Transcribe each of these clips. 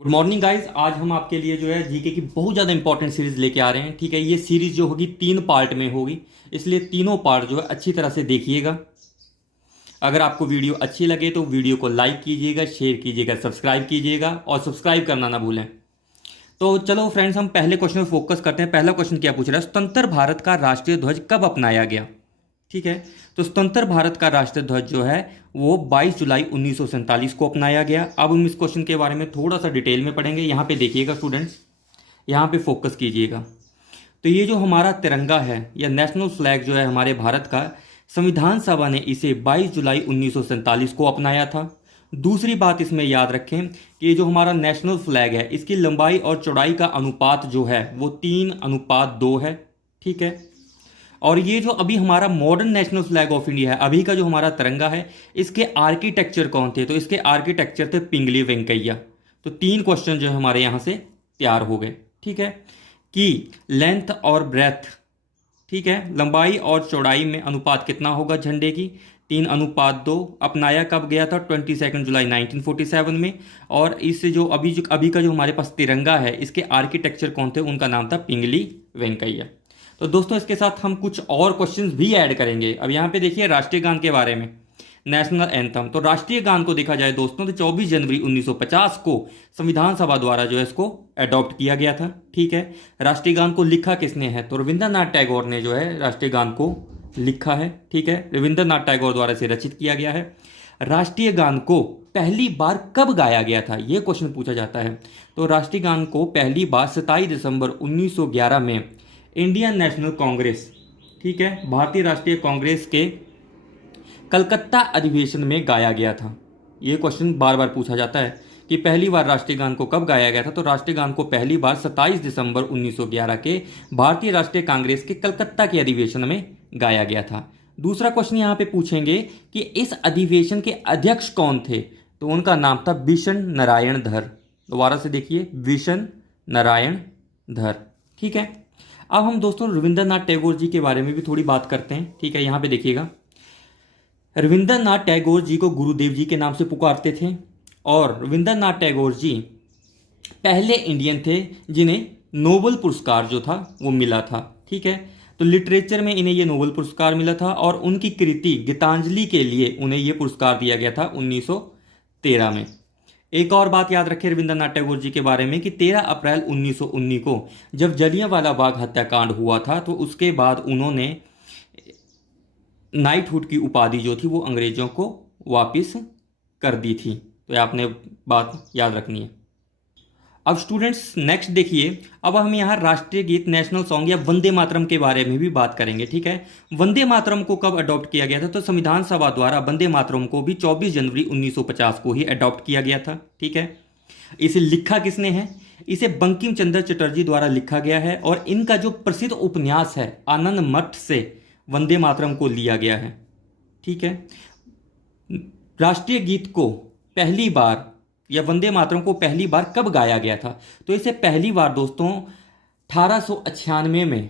Good morning guys. आज हम आपके लिए जो है जीके की बहुत ज़्यादा इंपॉर्टेंट सीरीज लेके आ रहे हैं। ठीक है, ये सीरीज जो होगी 3 पार्ट में होगी, इसलिए तीनों पार्ट जो है अच्छी तरह से देखिएगा। अगर आपको वीडियो अच्छी लगे तो वीडियो को लाइक कीजिएगा, शेयर कीजिएगा, सब्सक्राइब कीजिएगा और सब्सक्राइब करना ना भूलें। तो चलो फ्रेंड्स, हम पहले क्वेश्चन पर फोकस करते हैं। पहला क्वेश्चन क्या पूछ रहा है, स्वतंत्र भारत का राष्ट्रीय ध्वज कब अपनाया गया। ठीक है, तो स्वतंत्र भारत का राष्ट्रीय ध्वज जो है वो 22 जुलाई 1947 को अपनाया गया। अब हम इस क्वेश्चन के बारे में थोड़ा सा डिटेल में पढ़ेंगे। यहाँ पे देखिएगा स्टूडेंट्स, यहाँ पे फोकस कीजिएगा। तो ये जो हमारा तिरंगा है या नेशनल फ्लैग जो है हमारे भारत का, संविधान सभा ने इसे 22 जुलाई 1947 को अपनाया था। दूसरी बात इसमें याद रखें कि ये जो हमारा नेशनल फ्लैग है इसकी लंबाई और चौड़ाई का अनुपात जो है वो 3:2 है। ठीक है, और ये जो अभी हमारा modern national flag of India है, अभी का जो हमारा तिरंगा है, इसके आर्किटेक्चर कौन थे, तो इसके आर्किटेक्चर थे पिंगली वेंकैया। तो 3 क्वेश्चन जो है हमारे यहाँ से तैयार हो गए। ठीक है, कि लेंथ और ब्रेथ, ठीक है, लंबाई और चौड़ाई में अनुपात कितना होगा झंडे की, 3:2। अपनाया कब गया था, 22 जुलाई 1947 में। और इससे जो अभी का जो हमारे पास तिरंगा है, इसके आर्किटेक्चर कौन थे, उनका नाम था पिंगली वेंकैया। तो दोस्तों इसके साथ हम कुछ और क्वेश्चंस भी ऐड करेंगे। अब यहाँ पे देखिए राष्ट्रीय गान के बारे में, नेशनल एंथम। तो राष्ट्रीय गान को देखा जाए दोस्तों तो 24 जनवरी 1950 को संविधान सभा द्वारा जो है इसको अडॉप्ट किया गया था। ठीक है, राष्ट्रीय गान को लिखा किसने है, तो रविंद्रनाथ टैगोर ने जो है राष्ट्रीय गान को लिखा है। ठीक है, रविंद्रनाथ टैगोर द्वारा इसे रचित किया गया है। राष्ट्रीय गान को पहली बार कब गाया गया था, यह क्वेश्चन पूछा जाता है। तो राष्ट्रीय गान को पहली बार 27 दिसंबर 1911 में इंडियन नेशनल कांग्रेस, ठीक है, भारतीय राष्ट्रीय कांग्रेस के कलकत्ता अधिवेशन में गाया गया था। ये क्वेश्चन बार बार पूछा जाता है कि पहली बार राष्ट्रीय गान को कब गाया गया था। तो राष्ट्रीय गान को पहली बार 27 दिसंबर 1911 के भारतीय राष्ट्रीय कांग्रेस के कलकत्ता के अधिवेशन में गाया गया था। दूसरा क्वेश्चन यहाँ पे पूछेंगे कि इस अधिवेशन के अध्यक्ष कौन थे, तो उनका नाम था बिशन नारायण धर। दोबारा से देखिए, बिशन नारायण धर। ठीक है, अब हम दोस्तों रविंद्रनाथ टैगोर जी के बारे में भी थोड़ी बात करते हैं। ठीक है, यहाँ पे देखिएगा, रविंद्रनाथ टैगोर जी को गुरुदेव जी के नाम से पुकारते थे। और रविंद्रनाथ टैगोर जी पहले इंडियन थे जिन्हें नोबेल पुरस्कार जो था वो मिला था। ठीक है, तो लिटरेचर में इन्हें ये नोबेल पुरस्कार मिला था और उनकी कृति गीतांजलि के लिए उन्हें ये पुरस्कार दिया गया था 1913 में। एक और बात याद रखें रविंद्रनाथ टैगोर जी के बारे में कि 13 अप्रैल 1919 को जब जलियांवाला बाग हत्याकांड हुआ था तो उसके बाद उन्होंने नाइटहुड की उपाधि जो थी वो अंग्रेजों को वापस कर दी थी। तो ये आपने बात याद रखनी है। अब स्टूडेंट्स नेक्स्ट देखिए, अब हम यहाँ राष्ट्रीय गीत, नेशनल सॉन्ग या वंदे मातरम के बारे में भी बात करेंगे। ठीक है, वंदे मातरम को कब अडॉप्ट किया गया था, तो संविधान सभा द्वारा वंदे मातरम को भी 24 जनवरी 1950 को ही अडॉप्ट किया गया था। ठीक है, इसे लिखा किसने है, इसे बंकिम चंद्र चटर्जी द्वारा लिखा गया है और इनका जो प्रसिद्ध उपन्यास है आनंद मठ से वंदे मातरम को लिया गया है। ठीक है, राष्ट्रीय गीत को पहली बार या वंदे मातरम को पहली बार कब गाया गया था, तो इसे पहली बार दोस्तों 1896 में,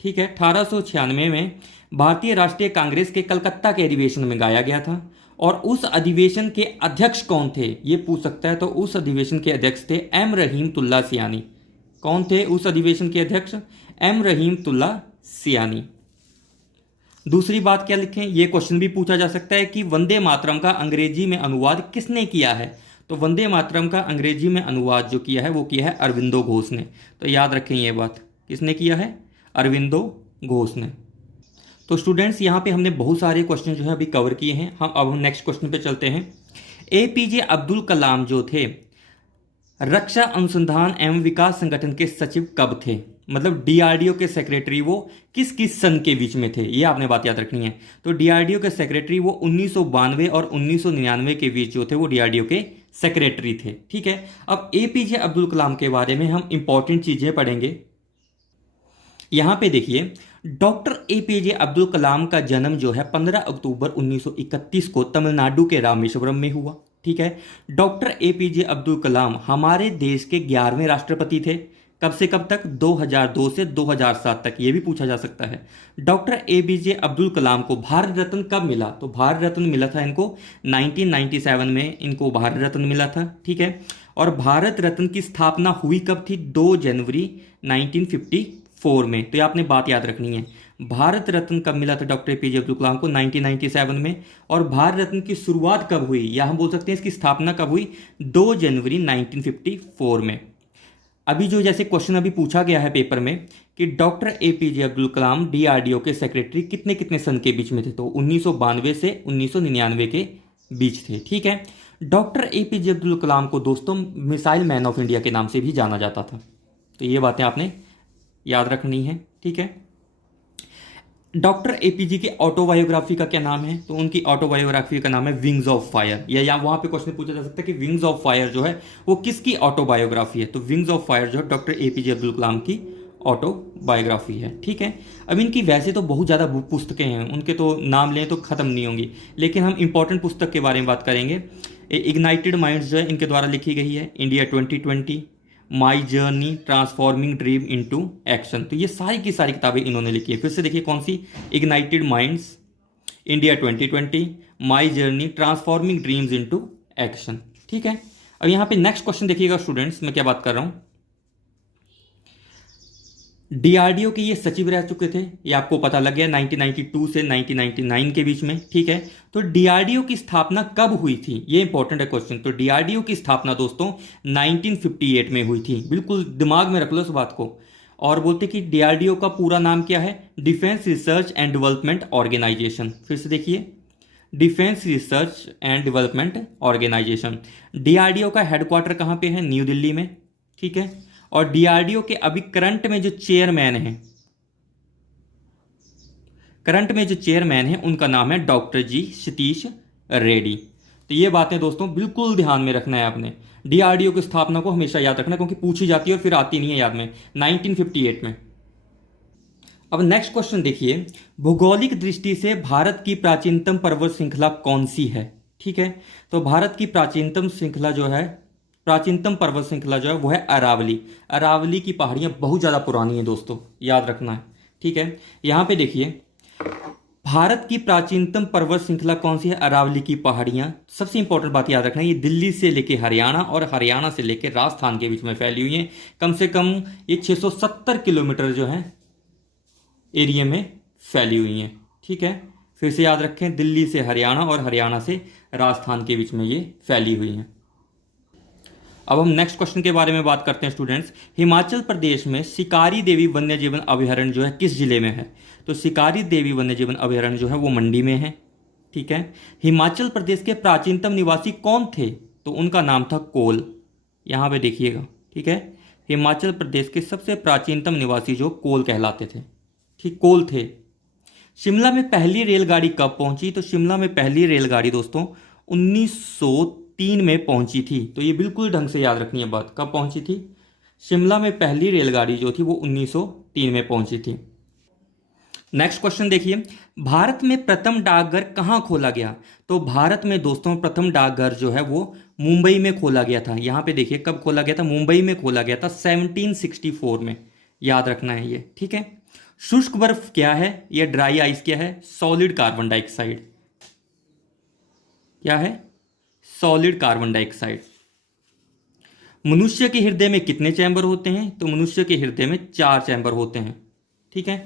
ठीक है, 1896 में भारतीय राष्ट्रीय कांग्रेस के कलकत्ता के अधिवेशन में गाया गया था। और उस अधिवेशन के अध्यक्ष कौन थे, ये पूछ सकता है। तो उस अधिवेशन के अध्यक्ष थे एम रहीमतुल्ला सियानी। कौन थे उस अधिवेशन के अध्यक्ष, एम रहीमतुल्ला सियानी। दूसरी बात क्या लिखें, ये क्वेश्चन भी पूछा जा सकता है कि वंदे मातरम का अंग्रेजी में अनुवाद किसने किया है, तो वंदे मातरम का अंग्रेजी में अनुवाद जो किया है वो किया है अरविंदो घोष ने। तो याद रखें ये बात, किसने किया है, अरविंदो घोष ने। तो स्टूडेंट्स यहाँ पे हमने बहुत सारे क्वेश्चन जो है अभी कवर किए हैं। हम नेक्स्ट क्वेश्चन पे चलते हैं। एपीजे अब्दुल कलाम जो थे रक्षा अनुसंधान एवं विकास संगठन के सचिव कब थे, मतलब डीआरडीओ के सेक्रेटरी वो किस किस सन के बीच में थे, ये आपने बात याद रखनी है। तो डीआरडीओ के सेक्रेटरी वो 1992 और 1999 के बीच जो थे वो डीआरडीओ के सेक्रेटरी थे। ठीक है, अब एपीजे अब्दुल कलाम के बारे में हम इंपॉर्टेंट चीजें पढ़ेंगे। यहां पे देखिए, डॉक्टर एपीजे अब्दुल कलाम का जन्म जो है 15 अक्टूबर 1931 को तमिलनाडु के रामेश्वरम में हुआ। ठीक है, डॉक्टर एपीजे अब्दुल कलाम हमारे देश के 11वें राष्ट्रपति थे। कब से कब तक, 2002 से 2007 तक, ये भी पूछा जा सकता है। डॉक्टर एपीजे अब्दुल कलाम को भारत रत्न कब मिला, तो भारत रत्न मिला था इनको 1997 में, इनको भारत रत्न मिला था। ठीक है, और भारत रत्न की स्थापना हुई कब थी? 2 जनवरी 1954 में। तो ये आपने बात याद रखनी है। भारत रत्न कब मिला था डॉक्टर एपीजे अब्दुल कलाम को? 1997 में। और भारत रत्न की शुरुआत कब हुई, या हम बोल सकते हैं इसकी स्थापना कब हुई? 2 जनवरी 1954 में। अभी जो जैसे क्वेश्चन अभी पूछा गया है पेपर में कि doctor APJ Abdul Kalam DRDO के सेक्रेटरी कितने कितने सन के बीच में थे? तो 1992 से 1999 के बीच थे। ठीक है। डॉक्टर एपीजे अब्दुल कलाम को दोस्तों मिसाइल मैन ऑफ इंडिया के नाम से भी जाना जाता था। तो ये बातें आपने याद रखनी है। ठीक है। डॉक्टर एपीजे की ऑटोबायोग्राफी का क्या नाम है? तो उनकी ऑटोबायोग्राफी का नाम है विंग्स ऑफ फायर। या वहां पे क्वेश्चन पूछा जा सकता है कि विंग्स ऑफ फायर जो है वो किसकी ऑटोबायोग्राफी है? तो विंग्स ऑफ फायर जो है डॉक्टर एपीजे अब्दुल कलाम की ऑटोबायोग्राफी है। ठीक है। अब इनकी वैसे तो बहुत ज़्यादा पुस्तकें हैं, उनके तो नाम लें तो ख़त्म नहीं होंगी, लेकिन हम इंपॉर्टेंट पुस्तक के बारे में बात करेंगे। इग्नाइटेड माइंड्स जो है इनके द्वारा लिखी गई है, India 2020, my journey, transforming dream into action. तो ये सारी की सारी किताबें इन्होंने लिखी है। फिर से देखिए कौन सी? Ignited minds, India 2020, my journey, transforming dreams into action. ठीक है। अब यहाँ पे नेक्स्ट क्वेश्चन देखिएगा स्टूडेंट्स, मैं क्या बात कर रहा हूँ। डीआरडीओ के ये सचिव रह चुके थे, ये आपको पता लग गया 1992 से 1999 के बीच में। ठीक है। तो डीआरडीओ की स्थापना कब हुई थी? ये इंपॉर्टेंट है क्वेश्चन। तो डीआरडीओ की स्थापना दोस्तों 1958 में हुई थी। बिल्कुल दिमाग में रख लो इस बात को। और बोलते कि डीआरडीओ का पूरा नाम क्या है? Defence research and development organisation. फिर से देखिए, defence research and development organisation. DRDO का हेडक्वार्टर कहाँ पे है? न्यू दिल्ली में। ठीक है। और डीआरडीओ के अभी करंट में जो चेयरमैन है उनका नाम है डॉक्टर जी सतीश रेड्डी। तो ये बातें दोस्तों बिल्कुल ध्यान में रखना है आपने। डीआरडीओ की स्थापना को हमेशा याद रखना, क्योंकि पूछी जाती है और फिर आती नहीं है याद में, 1958 में। अब नेक्स्ट क्वेश्चन देखिए, भौगोलिक दृष्टि से भारत की प्राचीनतम पर्वत श्रृंखला कौन सी है? ठीक है। तो भारत की प्राचीनतम पर्वत श्रृंखला जो है वो है अरावली। अरावली की पहाड़ियाँ बहुत ज़्यादा पुरानी हैं दोस्तों, याद रखना है। ठीक है। यहाँ पे देखिए, भारत की प्राचीनतम पर्वत श्रृंखला कौन सी है? अरावली की पहाड़ियाँ। सबसे इंपॉर्टेंट बात याद रखना है, ये दिल्ली से लेके हरियाणा और हरियाणा से लेके राजस्थान के बीच में फैली हुई है। कम से कम ये 670 किलोमीटर जो है एरिया में फैली हुई हैं। ठीक है। फिर से याद रखें, दिल्ली से हरियाणा और हरियाणा से राजस्थान के बीच में ये फैली हुई हैं। अब हम नेक्स्ट क्वेश्चन के बारे में बात करते हैं स्टूडेंट्स। हिमाचल प्रदेश में शिकारी देवी वन्य जीवन अभयारण्य जो है किस जिले में है? तो शिकारी देवी वन्य जीवन अभयारण्य जो है वो मंडी में है। ठीक है। हिमाचल प्रदेश के प्राचीनतम निवासी कौन थे? तो उनका नाम था कोल। यहाँ पे देखिएगा। ठीक है। हिमाचल प्रदेश के सबसे प्राचीनतम निवासी जो कोल कहलाते थे। ठीक, कोल थे। शिमला में पहली रेलगाड़ी कब पहुंची? तो शिमला में पहली रेलगाड़ी दोस्तों 1903 में पहुंची थी। तो ये बिल्कुल ढंग से याद रखनी है बात, कब पहुंची थी? शिमला में पहली रेलगाड़ी जो थी वो 1903 में पहुंची थी। नेक्स्ट क्वेश्चन देखिए, भारत में प्रथम डाकघर कहाँ खोला गया? तो भारत में दोस्तों प्रथम डाकघर जो है वो मुंबई में खोला गया था। यहाँ पे देखिए कब खोला गया था? मुंबई में खोला गया था 1764 में। याद रखना है ये। ठीक है। शुष्क बर्फ क्या है? या ड्राई आइस क्या है? Solid carbon dioxide. क्या है? Solid carbon dioxide. मनुष्य के हृदय में कितने चैम्बर होते हैं? तो मनुष्य के हृदय में 4 चैम्बर होते हैं। ठीक है।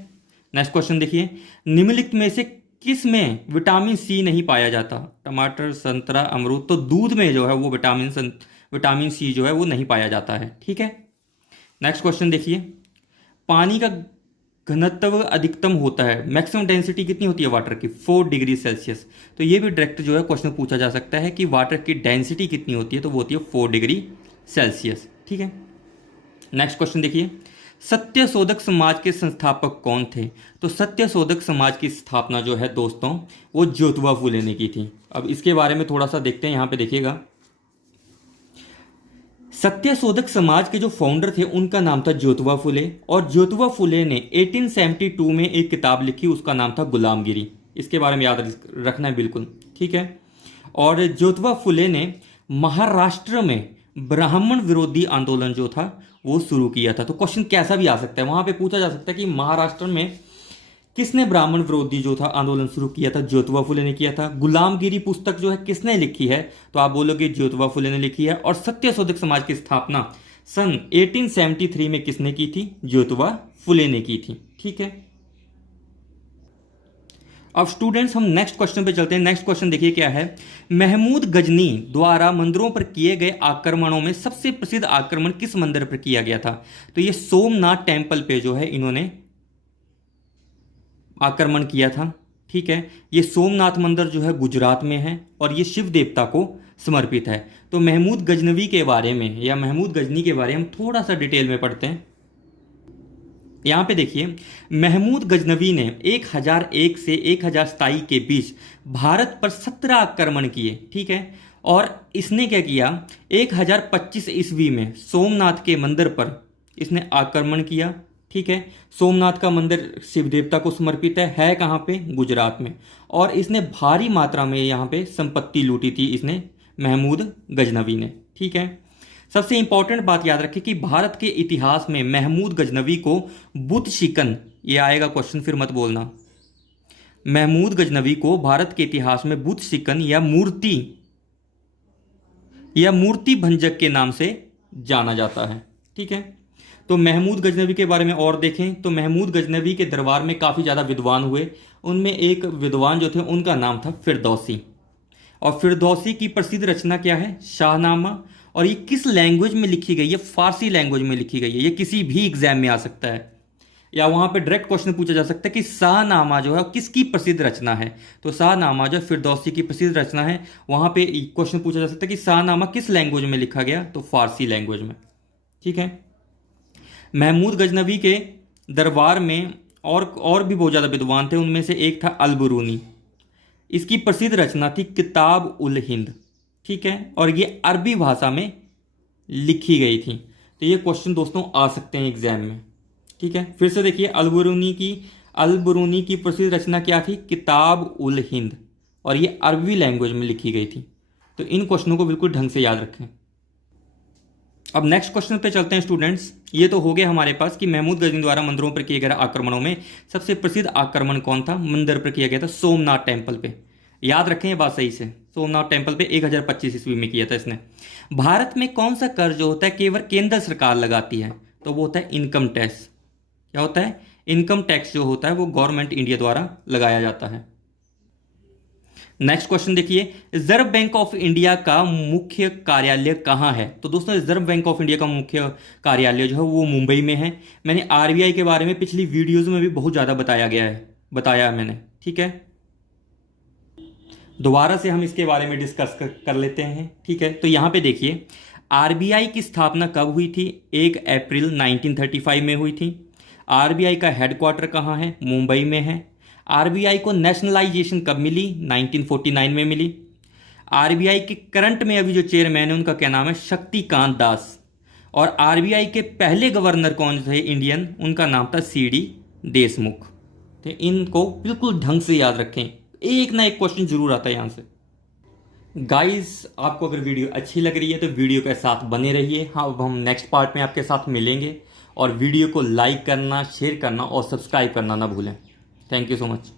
नेक्स्ट क्वेश्चन देखिए, निम्नलिखित में से किस में विटामिन सी नहीं पाया जाता? टमाटर, संतरा, अमरूद। तो दूध में जो है वो विटामिन सी जो है वो नहीं पाया जाता है। ठीक है। नेक्स्ट क्वेश्चन देखिए, पानी का घनत्व अधिकतम होता है, मैक्सिमम डेंसिटी कितनी होती है वाटर की? 4 डिग्री सेल्सियस। तो ये भी डायरेक्ट जो है क्वेश्चन पूछा जा सकता है कि वाटर की डेंसिटी कितनी होती है? तो वो होती है 4 डिग्री सेल्सियस। ठीक है। नेक्स्ट क्वेश्चन देखिए, सत्यशोधक समाज के संस्थापक कौन थे? तो सत्यशोधक समाज की स्थापना जो है दोस्तों वो ज्योतिबा फुले ने की थी। अब इसके बारे में थोड़ा सा देखते हैं। यहाँ पे देखिएगा, सत्यशोधक समाज के जो फाउंडर थे उनका नाम था ज्योतिबा फुले, और ज्योतिबा फुले ने 1872 में एक किताब लिखी, उसका नाम था गुलामगिरी। इसके बारे में याद रखना है बिल्कुल। ठीक है। और ज्योतिबा फुले ने महाराष्ट्र में ब्राह्मण विरोधी आंदोलन जो था वो शुरू किया था। तो क्वेश्चन कैसा भी आ सकता है, वहां पे पूछा जा सकता है कि महाराष्ट्र में किसने ब्राह्मण विरोधी जो था आंदोलन शुरू किया था? ज्योतिबा फुले ने किया था। गुलामगिरी पुस्तक जो है किसने लिखी है? तो आप बोलोगे ज्योतिबा फुले ने लिखी है। और सत्य शोधक समाज की स्थापना सन 1873 में किसने की थी? ज्योतिबा फुले ने की थी। ठीक है, अब स्टूडेंट्स हम नेक्स्ट क्वेश्चन पे चलते हैं। नेक्स्ट क्वेश्चन देखिए क्या है। महमूद गजनी द्वारा मंदिरों पर किए गए आक्रमणों में सबसे प्रसिद्ध आक्रमण किस मंदिर पर किया गया था? तो ये सोमनाथ टेम्पल पे जो है इन्होंने आक्रमण किया था। ठीक है, ये सोमनाथ मंदिर जो है गुजरात में है और ये शिव देवता को समर्पित है। तो महमूद गजनवी के बारे में या महमूद गजनी के बारे में हम थोड़ा सा डिटेल में पढ़ते हैं। यहाँ पे देखिए, महमूद गजनवी ने 1001 से 1027 के बीच भारत पर 17 आक्रमण किए। ठीक है, और इसने क्या किया, 1025 ईस्वी में सोमनाथ के मंदिर पर इसने आक्रमण किया। ठीक है, सोमनाथ का मंदिर शिव देवता को समर्पित है कहाँ पे? गुजरात में। और इसने भारी मात्रा में यहाँ पे संपत्ति लूटी थी इसने, महमूद गजनवी ने। ठीक है, सबसे इंपॉर्टेंट बात याद रखें कि भारत के इतिहास में महमूद गजनवी को बुत शिकन, ये आएगा क्वेश्चन फिर मत बोलना, महमूद गजनवी को भारत के इतिहास में बुत शिकन या मूर्ति भंजक के नाम से जाना जाता है। ठीक है, तो महमूद गजनवी के बारे में और देखें तो महमूद गजनवी के दरबार में काफ़ी ज़्यादा विद्वान हुए। उनमें एक विद्वान जो थे उनका नाम था फिरदौसी। और फिरदौसी की प्रसिद्ध रचना क्या है? शाहनामा। और ये किस लैंग्वेज में लिखी गई है? फारसी लैंग्वेज में लिखी गई है। ये किसी भी एग्जाम में आ सकता है या वहाँ पे डायरेक्ट क्वेश्चन पूछा जा सकता है कि शाहनामा जो है किसकी प्रसिद्ध रचना है? तो शाहनामा जो फिरदौसी की प्रसिद्ध रचना है। वहाँ पे क्वेश्चन पूछा जा सकता है कि शाहनामा किस लैंग्वेज में लिखा गया? तो फारसी लैंग्वेज में। ठीक है, महमूद गजनवी के दरबार में और भी बहुत ज़्यादा विद्वान थे। उनमें से एक था अलबरूनी। इसकी प्रसिद्ध रचना थी किताब उल हिंद। ठीक है, और ये अरबी भाषा में लिखी गई थी। तो ये क्वेश्चन दोस्तों आ सकते हैं एग्जाम में। ठीक है, फिर से देखिए, अलबरूनी की प्रसिद्ध रचना क्या थी? किताब उल हिंद, और ये अरबी लैंग्वेज में लिखी गई थी। तो इन क्वेश्चनों को बिल्कुल ढंग से याद रखें। अब नेक्स्ट क्वेश्चन पे चलते हैं स्टूडेंट्स। ये तो हो गया हमारे पास कि महमूद गजनी द्वारा मंदिरों पर किए गए आक्रमणों में सबसे प्रसिद्ध आक्रमण कौन था? मंदिर पर किया गया था सोमनाथ टेम्पल पे। याद रखें ये बात सही से, सोमनाथ टेम्पल पे 1025 ईस्वी में किया था इसने। भारत में कौन सा कर जो होता है केवल केंद्र सरकार लगाती है? तो वो होता है इनकम टैक्स। क्या होता है? इनकम टैक्स जो होता है वो गवर्नमेंट इंडिया द्वारा लगाया जाता है। नेक्स्ट क्वेश्चन देखिए, रिजर्व बैंक ऑफ इंडिया का मुख्य कार्यालय कहाँ है? तो दोस्तों रिजर्व बैंक ऑफ इंडिया का मुख्य कार्यालय जो है वो मुंबई में है। मैंने आरबीआई के बारे में पिछली वीडियोज में भी बहुत ज़्यादा बताया है मैंने। ठीक है, दोबारा से हम इसके बारे में डिस्कस कर लेते हैं। ठीक है, तो यहाँ पे देखिए, आरबीआई की स्थापना कब हुई थी? 1 अप्रैल 1935 में हुई थी। आरबीआई का हेडक्वार्टर कहाँ है? मुंबई में है। आरबीआई को नेशनलाइजेशन कब मिली? 1949 में मिली। आरबीआई के करंट में अभी जो चेयरमैन है उनका क्या नाम है? शक्तिकांत दास। और आरबीआई के पहले गवर्नर कौन थे इंडियन? उनका नाम था सीडी देशमुख। तो इनको बिल्कुल ढंग से याद रखें, एक ना एक क्वेश्चन जरूर आता है यहाँ से। गाइस, आपको अगर वीडियो अच्छी लग रही है तो वीडियो के साथ बने रहिए। हाँ, अब हम नेक्स्ट पार्ट में आपके साथ मिलेंगे। और वीडियो को लाइक करना, शेयर करना और सब्सक्राइब करना ना भूलें। Thank you so much.